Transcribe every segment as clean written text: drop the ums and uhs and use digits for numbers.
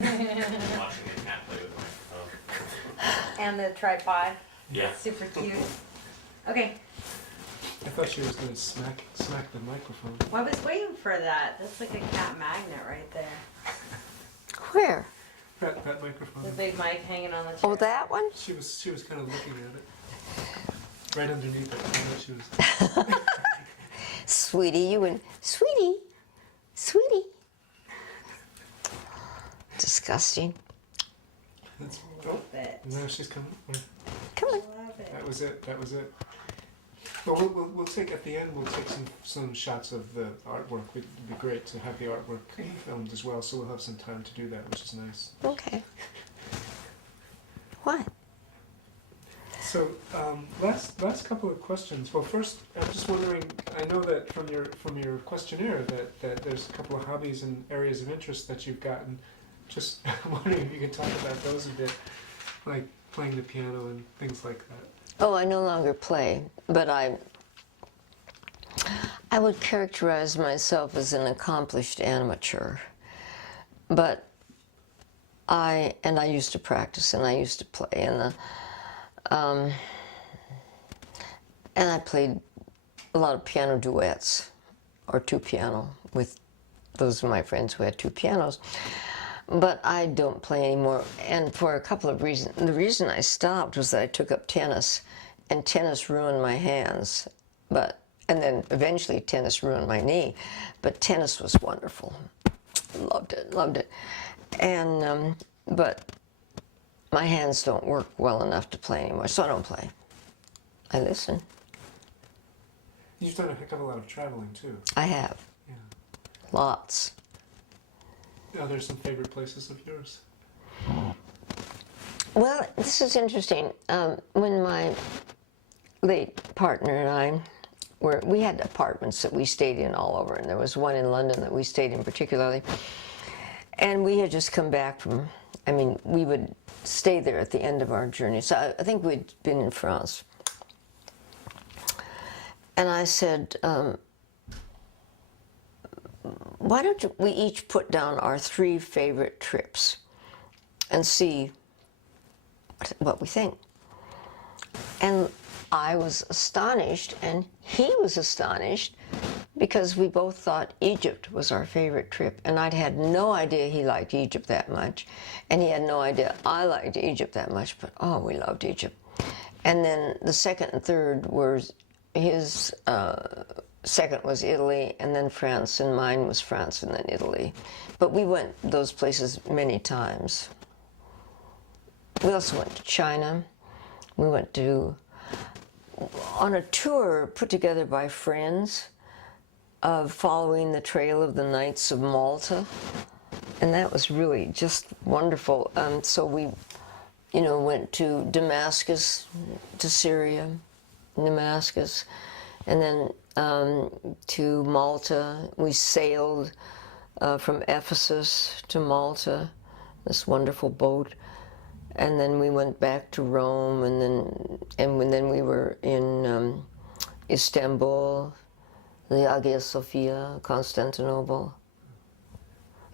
Watching a cat play with my phone. And the tripod. Yeah. Super cute. Okay. I thought she was going to smack the microphone. Well, I was waiting for that. That's like a cat magnet right there. Where? That microphone. The big mic hanging on the chair. Oh, that one? She was kind of looking at it. Right underneath it. I know she was. Sweetie, you and sweetie. Disgusting. That's, Love it. now she's coming. Yeah. Come on. Love it. That was it. Well, we'll take, at the end, we'll take some shots of the artwork. It'd be great to have the artwork filmed as well, so we'll have some time to do that, which is nice. Okay. What? So, last couple of questions. Well, first, I'm just wondering, I know that from your questionnaire that there's a couple of hobbies and areas of interest that you've gotten. Just wondering if you could talk about those a bit, like playing the piano and things like that. Oh, I no longer play, but I would characterize myself as an accomplished amateur. But I used to practice and I used to play and I played a lot of piano duets or two piano with those of my friends who had two pianos. But I don't play anymore, and for a couple of reasons. The reason I stopped was that I took up tennis, and tennis ruined my hands. And then eventually tennis ruined my knee. But tennis was wonderful. Loved it. And but my hands don't work well enough to play anymore, so I don't play. I listen. You've done a heck of a lot of traveling too. I have. Yeah. Lots. Are there some favorite places of yours? Well, this is interesting. When my late partner and I we had apartments that we stayed in all over, and there was one in London that we stayed in particularly. And we had just come back from, we would stay there at the end of our journey. So I think we'd been in France. And I said, why don't we each put down our 3 favorite trips and see what we think? And I was astonished, and he was astonished, because we both thought Egypt was our favorite trip, and I'd had no idea he liked Egypt that much, and he had no idea I liked Egypt that much, but oh, we loved Egypt. And then the second and third were his, second was Italy, and then France, and mine was France and then Italy. But we went those places many times. We also went to China. We went on a tour put together by friends of following the trail of the Knights of Malta. And that was really just wonderful. So we, went to Damascus, to Syria, Damascus, and then to Malta. We sailed from Ephesus to Malta, this wonderful boat, and then we went back to Rome, and then we were in Istanbul, the Hagia Sophia, Constantinople.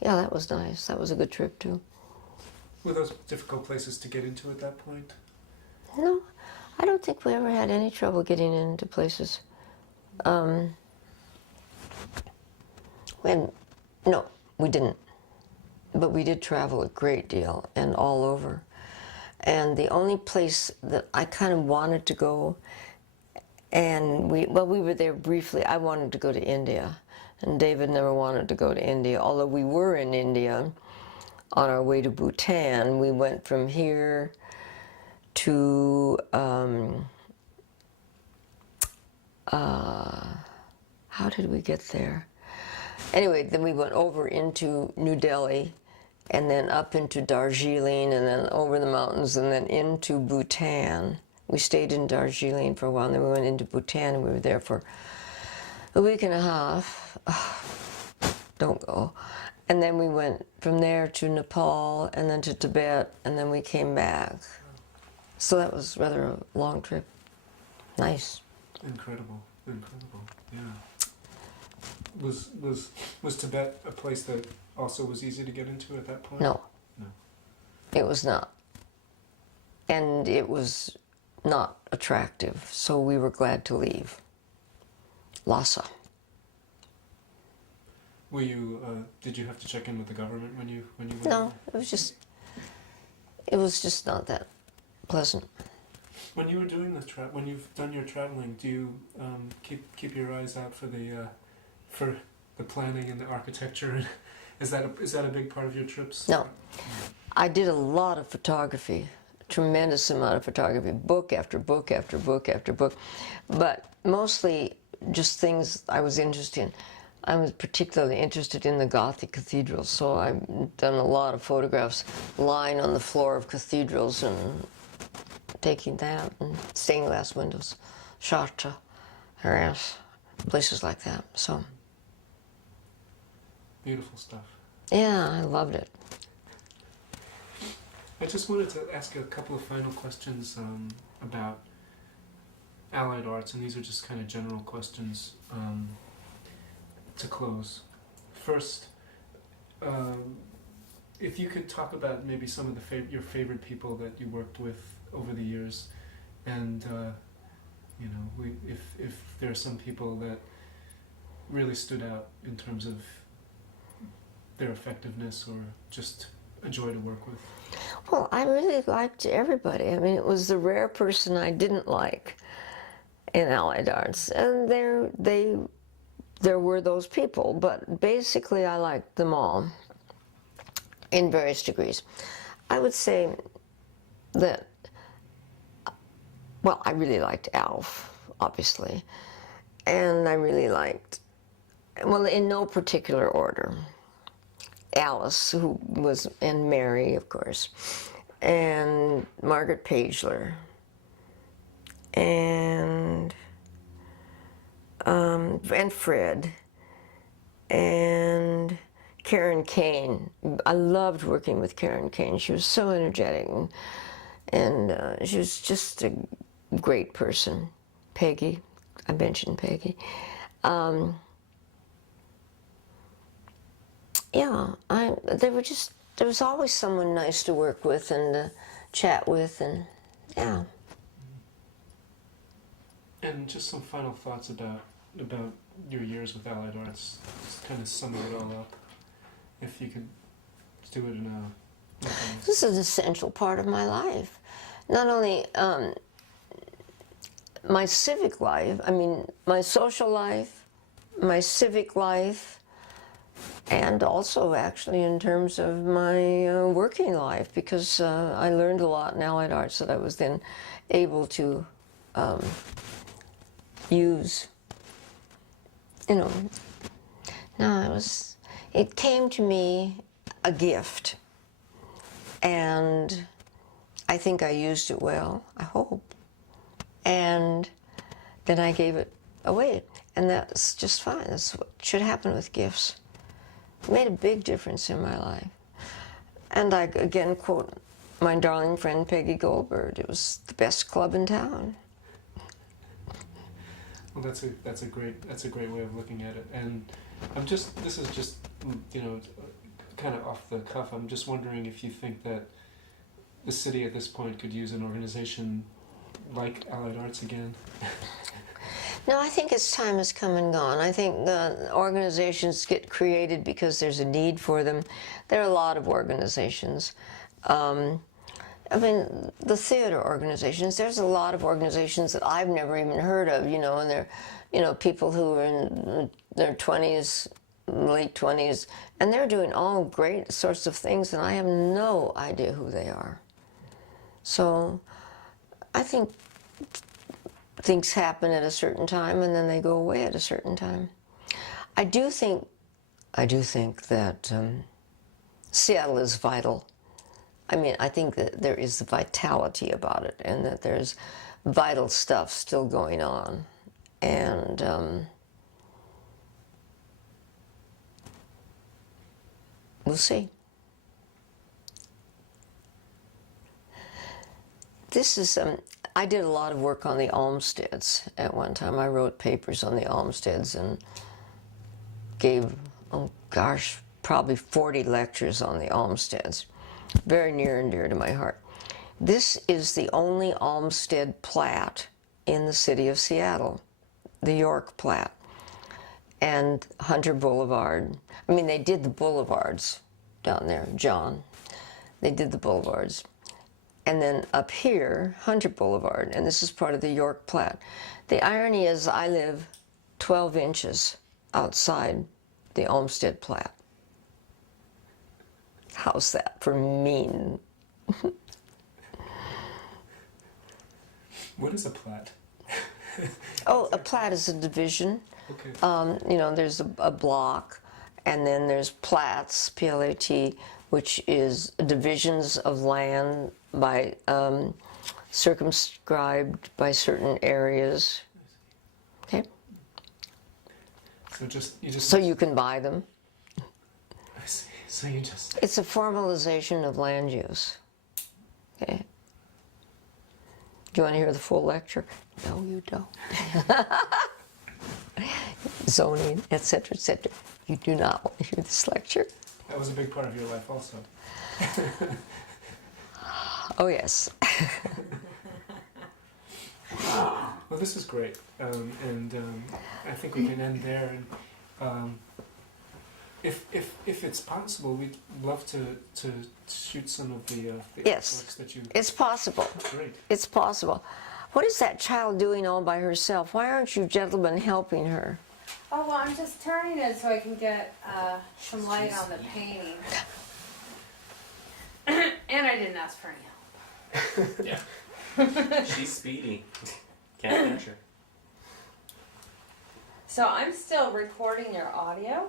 Yeah, that was nice. That was a good trip too. Were those difficult places to get into at that point? No, I don't think we ever had any trouble getting into places. No, we didn't. But we did travel a great deal and all over. And the only place that I kind of wanted to go, and we were there briefly. I wanted to go to India, and David never wanted to go to India, although we were in India on our way to Bhutan. We went from here to how did we get there? Anyway, then we went over into New Delhi, and then up into Darjeeling, and then over the mountains, and then into Bhutan. We stayed in Darjeeling for a while, and then we went into Bhutan, and we were there for a week and a half. Oh, don't go. And then we went from there to Nepal, and then to Tibet, and then we came back. So that was rather a long trip. Nice. Incredible, yeah. Was Tibet a place that also was easy to get into at that point? No. No. It was not. And it was not attractive, so we were glad to leave. Lhasa. Were you? Did you have to check in with the government when you went? No, it was just not that pleasant. When you were doing when you've done your traveling, do you keep your eyes out for the planning and the architecture? Is that a big part of your trips? No, I did a lot of photography, tremendous amount of photography, book after book after book after book, but mostly just things I was interested in. I was particularly interested in the Gothic cathedrals, so I've done a lot of photographs lying on the floor of cathedrals and taking that, and stained glass windows, Chartres, Reims, places like that. So beautiful stuff. yeah, I loved it. I just wanted to ask a couple of final questions about allied arts, and these are just kind of general questions to close. First, if you could talk about maybe some of your favorite people that you worked with over the years, and if there are some people that really stood out in terms of their effectiveness or just a joy to work with. Well, I really liked everybody. I mean, it was the rare person I didn't like in allied arts, and there were those people, but basically I liked them all in various degrees. I would say that, well, I really liked Alf, obviously, and I really liked, well, in no particular order, Alice, who was, and Mary, of course, and Margaret Pagler, and Fred, and Karen Kane. I loved working with Karen Kane. She was so energetic, and she was just a great person. Peggy, I mentioned Peggy. Yeah, there was always someone nice to work with and chat with, and yeah. And just some final thoughts about your years with allied arts, just kind of summing it all up, if you could do it in a... This is an essential part of my life. Not only my civic life, I mean, my social life, my civic life, and also actually in terms of my working life, because I learned a lot in allied arts that I was then able to use. You know, no, it came to me a gift, and I think I used it well, I hope, and then I gave it away, and that's just fine. That's what should happen with gifts. It made a big difference in my life. And I again quote my darling friend Peggy Goldberg, it was the best club in town. Well, that's a great way of looking at it. And this is just kind of off the cuff. I'm just wondering if you think that the city at this point could use an organization like Allied Arts again. No, I think its time has come and gone. I think the organizations get created because there's a need for them. There are a lot of organizations. I mean, the theater organizations, there's a lot of organizations that I've never even heard of, and they're, people who are in their 20s, late 20s, and they're doing all great sorts of things, and I have no idea who they are. So I think things happen at a certain time, and then they go away at a certain time. I do think that Seattle is vital. I mean, I think that there is vitality about it, and that there's vital stuff still going on. And we'll see. This is, I did a lot of work on the Olmsteds at one time. I wrote papers on the Olmsteds and gave, probably 40 lectures on the Olmsteds. very near and dear to my heart. This is the only Olmsted plat in the city of Seattle, the York plat, and Hunter Boulevard. I mean, they did the boulevards down there, John. They did the boulevards. And then up here, Hunter Boulevard, and this is part of the York plat. The irony is I live 12 inches outside the Olmsted plat. How's that for mean? What is a plat? Oh, a plat is a division. Okay. You know, there's a block, and then there's plats, P-L-A-T, which is divisions of land by circumscribed by certain areas. Okay. So you can buy them. I see. So you just. It's a formalization of land use. Okay. Do you want to hear the full lecture? No, you don't. Zoning, etc., etc. You do not want to hear this lecture. That was a big part of your life, also. Oh yes. Well, this is great, and I think we can end there. And if it's possible, we'd love to shoot some of the Yes, artworks that you. it's possible. Great. It's possible. What is that child doing all by herself? Why aren't you gentlemen helping her? Oh, well, I'm just turning it so I can get some light on the painting. And I didn't ask for any help. Yeah. She's speedy. Can't catch her. So I'm still recording your audio.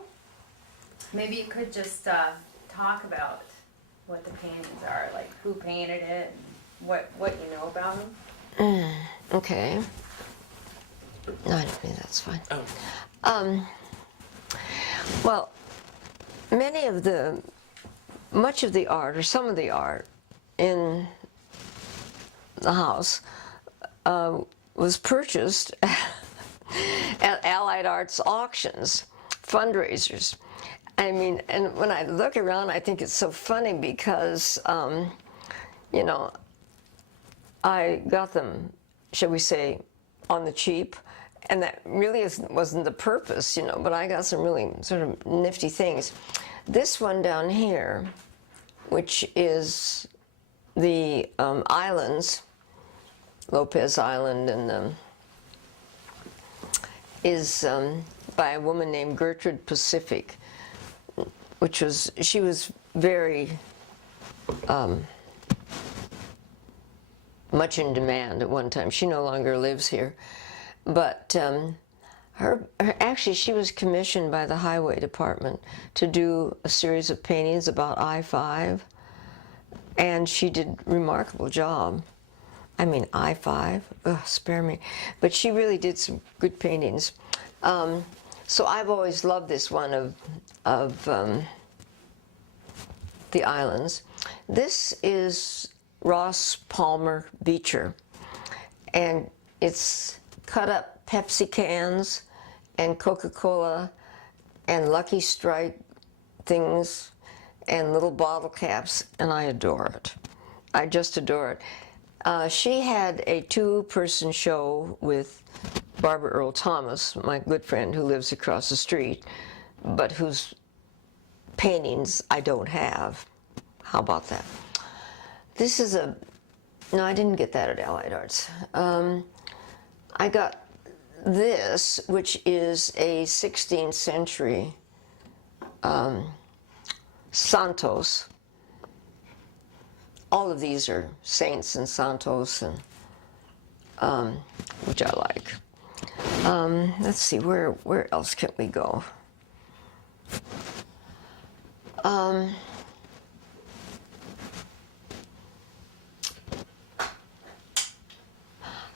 Maybe you could just talk about what the paintings are, like who painted it, and what you know about them. Okay. No, I don't think that's fine. Oh. Well, much of the art, or some of the art, in the house was purchased at Allied Arts auctions, fundraisers. I mean, and when I look around, I think it's so funny because, you know, I got them, shall we say, on the cheap, and that really wasn't the purpose, you know, but I got some really sort of nifty things. This one down here, which is the islands, Lopez Island, and is by a woman named Gertrude Pacific, she was very much in demand at one time. She no longer lives here, but actually she was commissioned by the Highway Department to do a series of paintings about I-5, and she did a remarkable job. I mean, I-5, spare me. But she really did some good paintings. So I've always loved this one of the islands. This is Ross Palmer Beecher, and it's cut up Pepsi cans and Coca-Cola and Lucky Strike things and little bottle caps, and I adore it. I just adore it. She had a two-person show with Barbara Earl Thomas, my good friend who lives across the street, but whose paintings I don't have. How about that? This is no, I didn't get that at Allied Arts. I got this, which is a 16th century Santos. All of these are saints and santos, and which I like. Let's see, where else can we go?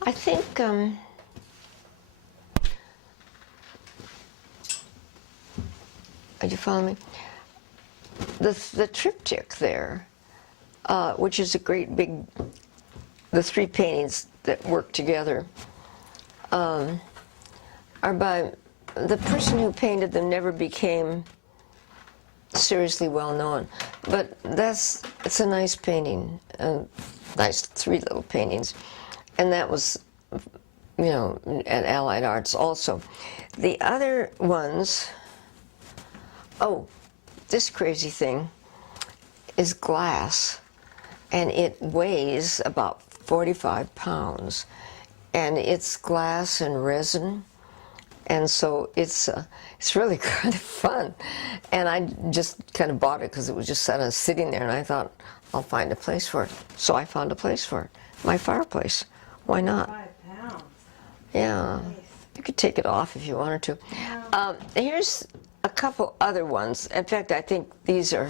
I think are you following me? The triptych there, which is a great big, the three paintings that work together, are by the person who painted them. Never became seriously well known. But it's a nice painting, nice 3 little paintings, and that was, you know, at Allied Arts also. The other ones, oh, this crazy thing is glass, and it weighs about 45 pounds, and it's glass and resin, and so it's really kind of fun. And I just kind of bought it because it was just sitting there, and I thought, I'll find a place for it. So I found a place for it, my fireplace. Why not? 5 pounds. Yeah, Nice. you could take it off if you wanted to. Here's a couple other ones. In fact, I think these are.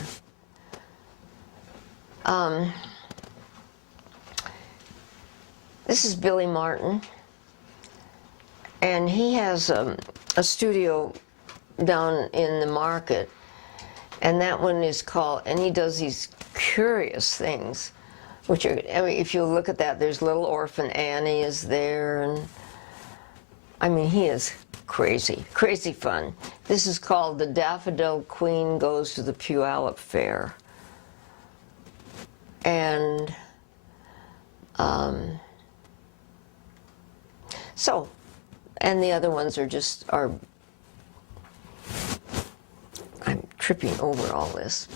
This is Billy Martin, and he has a studio down in the market, and that one is called, and he does these curious things, which are, I mean, if you look at that, there's little orphan Annie is there, and I mean, he is crazy, crazy fun. This is called The Daffodil Queen Goes to the Puyallup Fair. And and the other ones are I'm tripping over all this,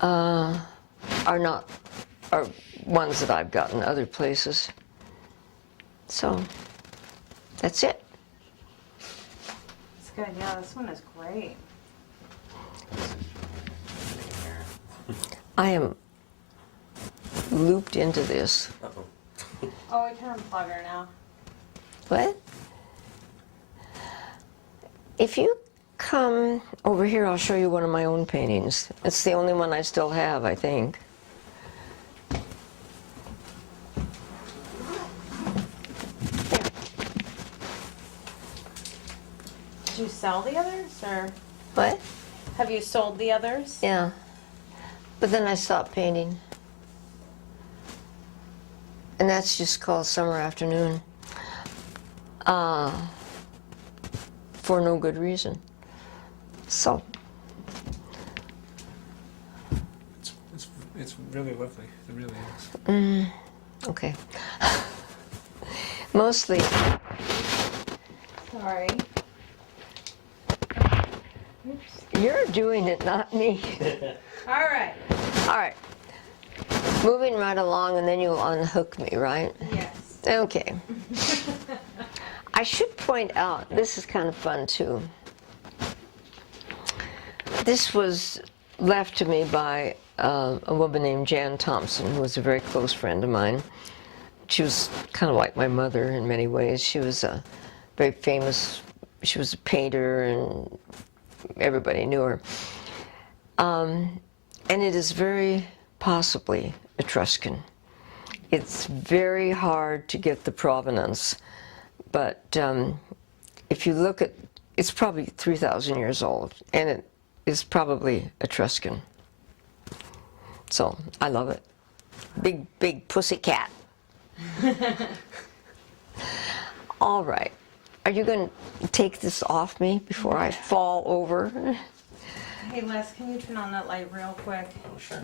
are ones that I've gotten other places. So that's it. It's good. Yeah, this one is great. I am looped into this. Uh-oh. Oh, we can unplug her now. What? If you come over here, I'll show you one of my own paintings. It's the only one I still have, I think. Did you sell the others, or What? have you sold the others? Yeah. But then I stopped painting. And that's just called Summer Afternoon. For no good reason. So, It's really lovely. It really is. okay. Mostly, Sorry. you're doing it, not me. All right. All right. Moving right along, and then you'll unhook me, right? Yes. Okay. I should point out, this is kind of fun too. This was left to me by a woman named Jan Thompson, who was a very close friend of mine. She was kind of like my mother in many ways. She was a very famous, she was a painter, and everybody knew her. And it is very possibly Etruscan. It's very hard to get the provenance, but if you look at, it's probably 3,000 years old, and it is probably Etruscan. So I love it. Big, big pussy cat. All right. Are you going to take this off me before I fall over? Hey Les, can you turn on that light real quick? Oh, sure.